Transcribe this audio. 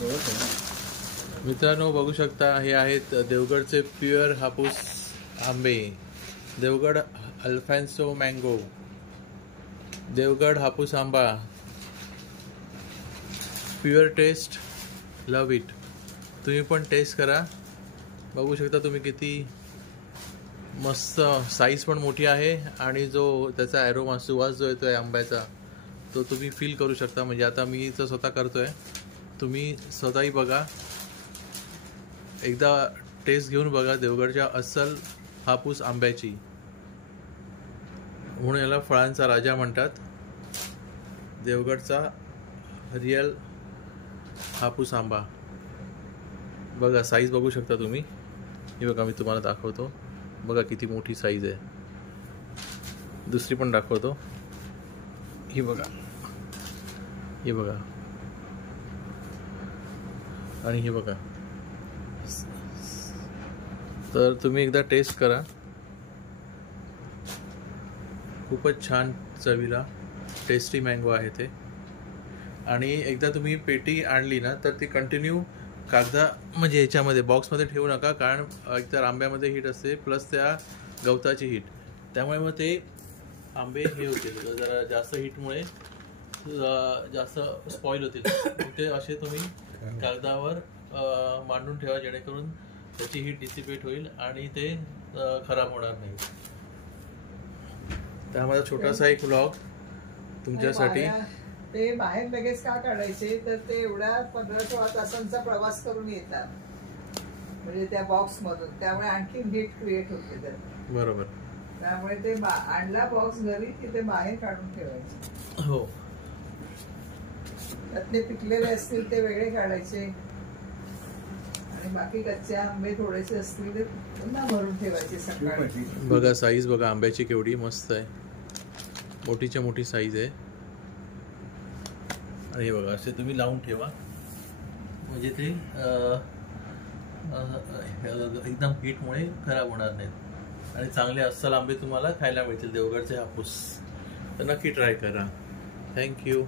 मित्रांनो बघू शकता, हे आहेत देवगडचे प्युअर हापूस आंबे. देवगड अल्फान्सो मँगो, देवगड हापूस आंबा, प्युअर टेस्ट, लव इट. तुम्ही पण टेस्ट करा. बघू शकता तुम्ही किती मस्त, साईज पण मोठी आहे आणि जो त्याचा ॲरोमा सुवास जो येतोय आंब्याचा तो तुम्ही फील करू शकता. म्हणजे आता मी तर स्वतः करतोय, तुम्ही स्वतःही बघा, एकदा टेस्ट घेऊन बघा देवगडच्या अस्सल हापूस आंब्याची. म्हणून याला फळांचा राजा म्हणतात. देवगडचा रिअल हापूस आंबा बघा, साईज बघू शकता तुम्ही. हे बघा, मी तुम्हाला दाखवतो, बघा किती मोठी साईज आहे. दुसरी पण दाखवतो, ही बघा, ही बघा, आणि हे बघा. तर तुम्ही एकदा टेस्ट करा, खूपच छान चवीला टेस्टी मँगो आहे ते. आणि एकदा तुम्ही पेटी आणली ना तर ती कंटिन्यू कागदा म्हणजे याच्यामध्ये बॉक्समध्ये ठेवू नका, कारण एकतर आंब्यामध्ये हीट असते प्लस त्या गवताची हीट, त्यामुळे मग ते आंबे हे होतील, जरा जास्त हीटमुळे जास्त स्पॉईल होतील. ते असे तुम्ही कागदावर मांडून ठेवा, जेणेकरून त्याची हीट डिसिपेट होईल आणि ते खराब होणार नाही. तर माझा छोटासा एक व्लॉग तुमच्यासाठी. ते बाहेर लगेच का काढायचे, तर ते एवढ्या 15-16 तासांचा प्रवास करून येतात म्हणजे त्या बॉक्स मधून, त्यामुळे आणखी हीट क्रिएट होते त्यात. बरोबर. त्यामुळे ते आणला बॉक्स घरी की ते बाहेर काढून ठेवायचे. हो, त्यातले पिकलेले असतील ते वेगळे काढायचे आणि बाकी कच्चे आंबे थोडेसे असतील ते पुन्हा भरून ठेवायचे सकाळी. बघा साईज बघा आंब्याची केवढी मस्त आहे, मोठीच्या मोठी साईज आहे. आणि हे बघा, असे तुम्ही लावून ठेवा म्हणजे ते एकदम हीटमुळे खराब होणार नाहीत आणि चांगले अस्सल आंबे तुम्हाला खायला मिळतील देवगडचे हापूस. तर नक्की ट्राय करा. थँक्यू.